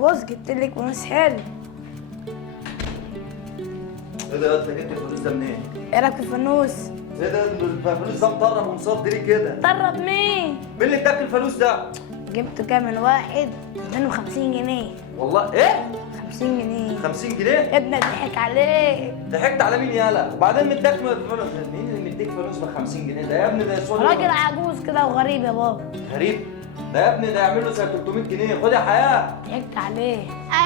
بص جبت لك فانوس حلو. ايه ده؟ انت جبت الفلوس ده منين؟ ايه رايك في الفانوس؟ ايه ده؟ الفلوس ده مطرب ومصاب ليه كده؟ طرب مين؟ مين اللي اداك الفلوس ده؟ جبته كام من واحد منه 50 جنيه. والله ايه؟ 50 جنيه 50 جنيه؟ يا ابني ضحك عليك. ضحكت على مين يالا؟ وبعدين مداك فلوس، مين اللي مديك فلوس ب 50 جنيه؟ ده يا ابني ده يسوى راجل عجوز كده وغريب يا بابا. غريب؟ ده يا ابني ده يعمل له زي 300 جنيه. خد يا حياه. ضحكت عليه.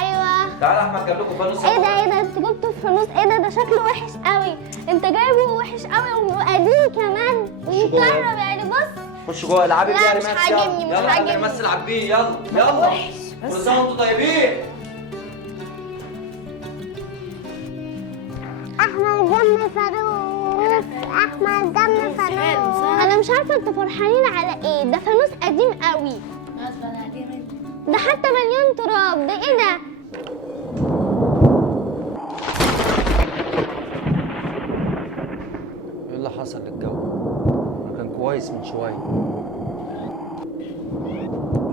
ايوه. تعالى احمد جاب لكم فانوس. ايه ده انتوا جبتوا الفانوس؟ ايه ده شكله وحش قوي. انت جايبه وحش قوي وقديم كمان ومكرم يعني. بص خش جوه العبي بيه لا، يا مش ريماس. عاجبني، مش يلا عاجبني. يا ريماس العب بيه. يلا يلا. وحش كل بس. سنه وانتم طيبين. احمد دم فانوس، احمد دم فانوس. انا مش عارفه انتوا فرحانين على ايه. ده فانوس قديم قوي، ده حتى مليان تراب. ده ايه ده؟ ايه اللي حصل للجو؟ ما كان كويس من شويه.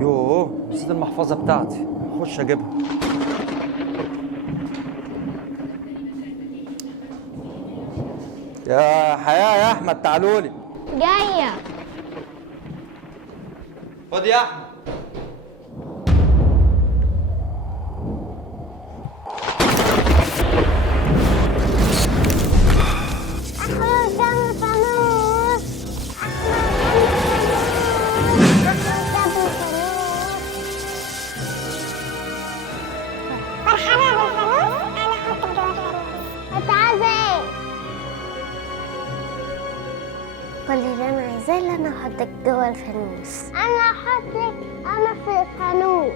يوه نسيت المحفظه بتاعتي. اخش اجيبها. يا حياه يا احمد تعالوا لي. جايه. خد يا احمد. احمد دم فانوس، احمد دم فانوس. فرحانه بالفانوس. انا احط جوه الفانوس. انت عايزه ايه؟ كل اللي انا عايزاه اللي انا احطك جوه الفانوس. انا احطك انا في الفانوس.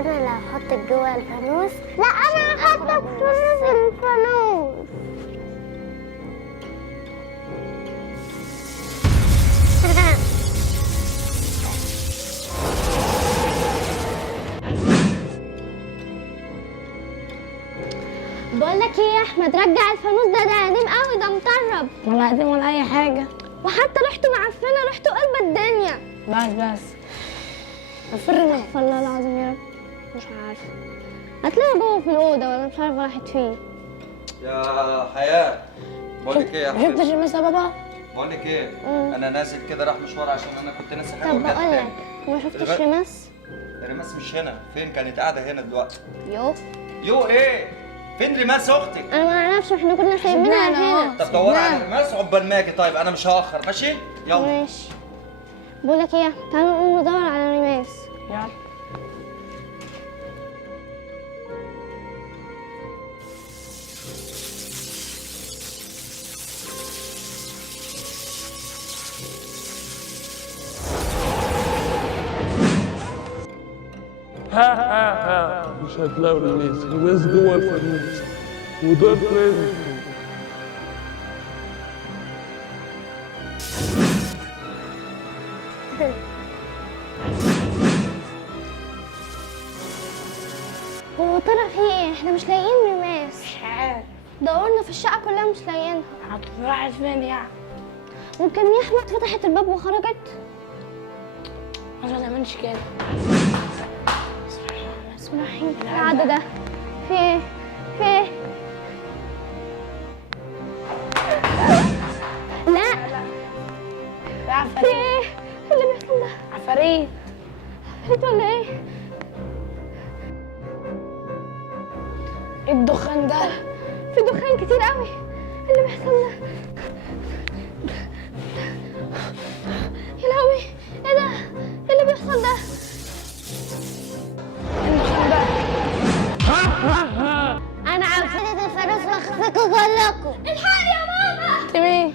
انا اللي هحطك جوه الفانوس. لا انا هحطك في الفانوس. بقول لك ايه يا احمد، رجع الفانوس ده قديم قوي، ده مطرب. ولا قديم ولا اي حاجه. وحتى ريحته معفنه، ريحته قلب الدنيا. بس الفرن. استغفر الله العظيم يا رب. مش عارفه، هتلاقيها جوه في الاوضه ولا مش عارفه راحت فين. يا حياه بقول لك ايه يا ما شفتش حبيبي؟ المسا يا بابا؟ بقول لك ايه؟ انا نازل كده راح مشوار عشان انا كنت ناسي حاجه طب ورجعت بقول تاني. لك، ما شفتش ريماس؟ ريماس مش هنا. فين؟ كانت قاعده هنا دلوقتي. يو يو ايه؟ فين ريماس اختك؟ انا ما اعرفش، احنا كنا سايبينها هنا. طب دوري على ريماس عقبال ما اجي. طيب انا مش هاخر ماشي؟ يلا. ماشي. بقول لك ايه، تعالوا نقوم ندور على ريماس. يلا. مش هتلاقوا الناس جوه الفانوس وده برنس. هو ترى في ايه؟ احنا مش لاقيين ريماس. مش عارف دورنا في الشقه كلها مش لاقيينها. راحت فين يعني؟ ممكن يا احمد فتحت الباب وخرجت. عشان ما تعملش كده. بسم الله الرحمن الرحيم. العدد ده في ايه؟ في ايه؟ لا في في عفاريت. ايه؟ ايه اللي بيحصل ده؟ عفاريت. عفريت ولا ايه؟ ايه الدخان ده؟ في دخان كتير قوي. ايه اللي بيحصل ده؟ يا لهوي، ايه ده؟ ايه اللي بيحصل ده؟ ايه الدخان ده؟ انا عفريت الفانوس واخفيكوا كلكم. الحقني يا ماما. انت مين؟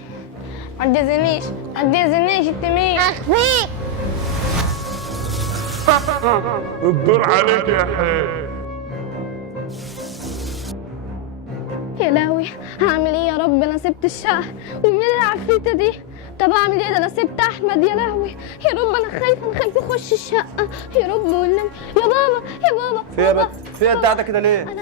ما تجازنيش ما تجازنيش. انت مين؟ اخفيك. الدور عليك يا حاج. يا لهوي، هعمل ايه يا رب؟ انا سبت الشقه ومين العفريته دي؟ طب اعمل ايه؟ ده انا سبت احمد. يا لهوي يا رب، انا خايفه يخش الشقه. يا رب والنبي. يا بابا يا بابا. في ايه يا بابا. بنت؟ في ايه انت قاعده كده ليه؟ انا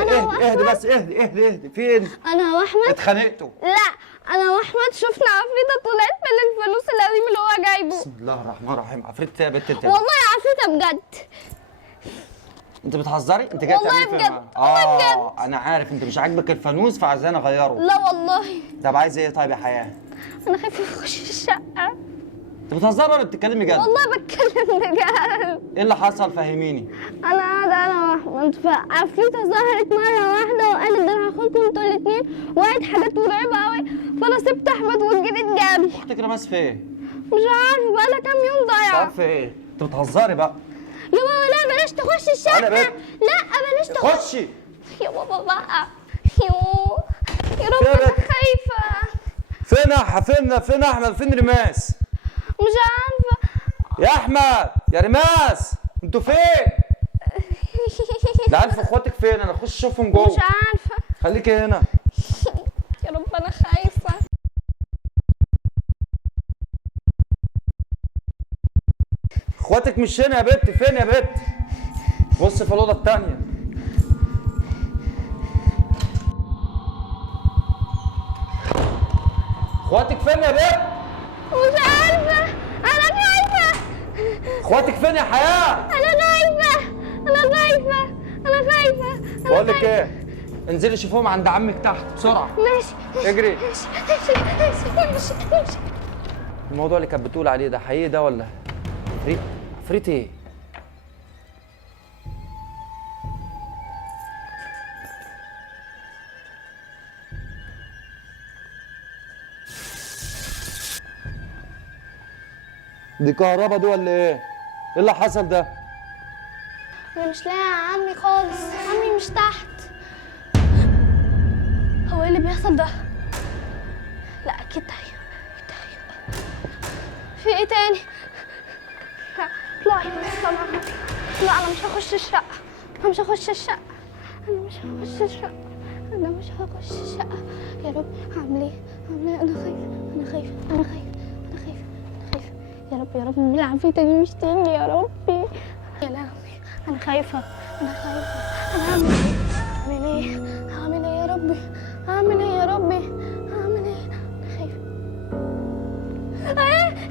اهدي واحمد. بس. اهدي. فين؟ انا واحمد. اتخانقتوا؟ لا، انا واحمد شفنا عفريته طلعت من الفانوس القديم اللي هو جايبه. بسم الله الرحمن الرحيم. عفريت يا بنت انت؟ والله عفريته بجد. انت بتهزري؟ انت جاي والله تعملي فيها بجد، معايا؟ والله بجد. انا عارف انت مش عاجبك الفانوس فعايزاني اغيره. لا والله طب عايز ايه طيب يا حياه؟ انا خايفه اخش الشقه. انت بتهزري ولا بتتكلمي جد؟ والله بتكلم بجد. ايه اللي حصل فهميني؟ انا قاعده انا واحمد، فعفريته ظهرت مره واحده وقالت ده انا هاخدكم انتوا الاثنين وقالت حاجات مرعبه قوي، فانا سبت احمد وجريت جابي. اختك رماس فين؟ مش عارفه بقالها كام يوم مش ضايعه. عارفه ايه؟ انت بتهزري بقى. يا بابا لا بلاش تخش الشقه. أنا بنت. لا بلاش تخش. خشي. يا بابا بقى. يوه يا رب يا انا بنت. خايفه. فين احمد؟ فين رماس؟ مش عارفه. يا احمد يا رماس انتوا فين؟ لا عارف اخواتك فين؟ انا اخش اشوفهم جوه. مش عارفه. خليكي هنا. يا رب انا خايفه. اخواتك مش هنا يا بت، فين يا بت؟ بص في الاوضه الثانيه. اخواتك فين يا بت؟ مش عارفه. انا خايفه. اخواتك فين يا حياه؟ انا خايفه. انا خايفه. انا خايفه. بقول لك ايه؟ انزلي شوفوهم عند عمك تحت بسرعه. ماشي. اجري. ماشي. الموضوع اللي كانت بتقول عليه ده حقيقي ده ولا عفريت؟ عفريت ايه؟ دي كهربا دي ولا ايه؟ ايه اللي حصل ده؟ انا مش لاقي عمي خالص، عمي مش تحت. هو ايه اللي بيحصل ده؟ لا اكيد تهيؤ. في ايه تاني؟ اطلعي معايا. لا انا مش هخش الشقه. انا مش هخش الشقه. يا رب هعمل ايه؟ انا خايفه. يا رب مين العفريتة دي مش تيجي يا ربي. يا لهوي انا خايفه. انا هعمل ايه يا ربي. انا خايفه.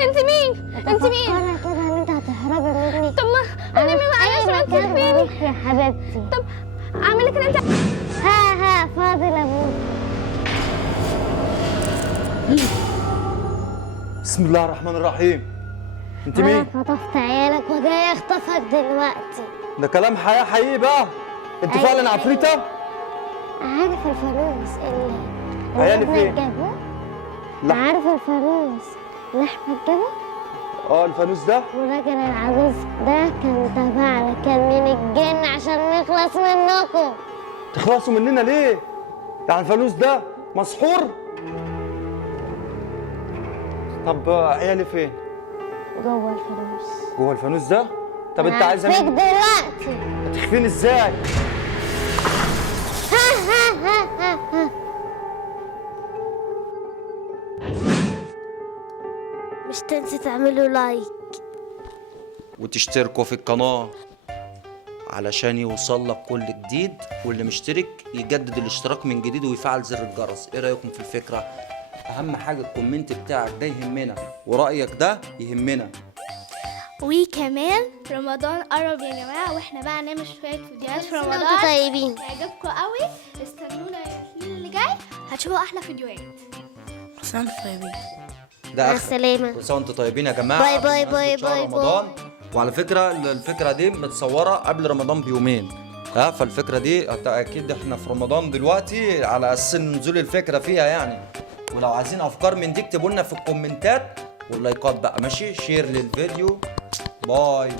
انت مين؟ انا كده ان انت هتهربي مني. طب ما انا معلش ما تسيبيني يا حبيبتي. طب اعمل لك انت. ها فاضل ابوك. بسم الله الرحمن الرحيم. انت انا مين؟ خطفت عيالك وجاي اخطفك دلوقتي. ده كلام حياه حقيقي بقى. انت أيوة. فعلا عفريته؟ عارف الفانوس اللي عيالي أحمد فين؟ جابه؟ لا. عارف الفانوس اللي احمد جابه؟ الفانوس ده؟ والراجل العجوز ده كان تبعنا، كان من الجن عشان نخلص منكم. تخلصوا مننا ليه؟ يعني الفانوس ده مسحور؟ طب عيالي فين؟ جوه الفانوس. جوه الفانوس ده؟ طب انت عايزه هخفيك مني؟ دلوقتي. هتخفيني ازاي؟ مش تنسي تعملوا لايك وتشتركوا في القناة علشان يوصل لك كل جديد، واللي مشترك يجدد الاشتراك من جديد ويفعل زر الجرس. ايه رأيكم في الفكرة؟ اهم حاجة الكومنت بتاعك ده يهمنا، ورأيك ده يهمنا. وكمان رمضان قرب يا جماعه، واحنا بقى نعمل شويه فيديوهات في انتوا رمضان طيبين. هيعجبكم قوي. استنونا السنين اللي جاي هتشوفوا احلى فيديوهات. ده مع آخر. السلامة. كل سنة وانتم طيبين يا جماعة. باي باي بمناسبة باي شهر باي رمضان. وعلى فكرة الفكرة دي متصورة قبل رمضان بيومين، فالفكرة دي أكيد احنا في رمضان دلوقتي على أساس نزول الفكرة فيها يعني. ولو عايزين أفكار من دي اكتبوا لنا في الكومنتات واللايكات بقى، ماشي؟ شير للفيديو. باي.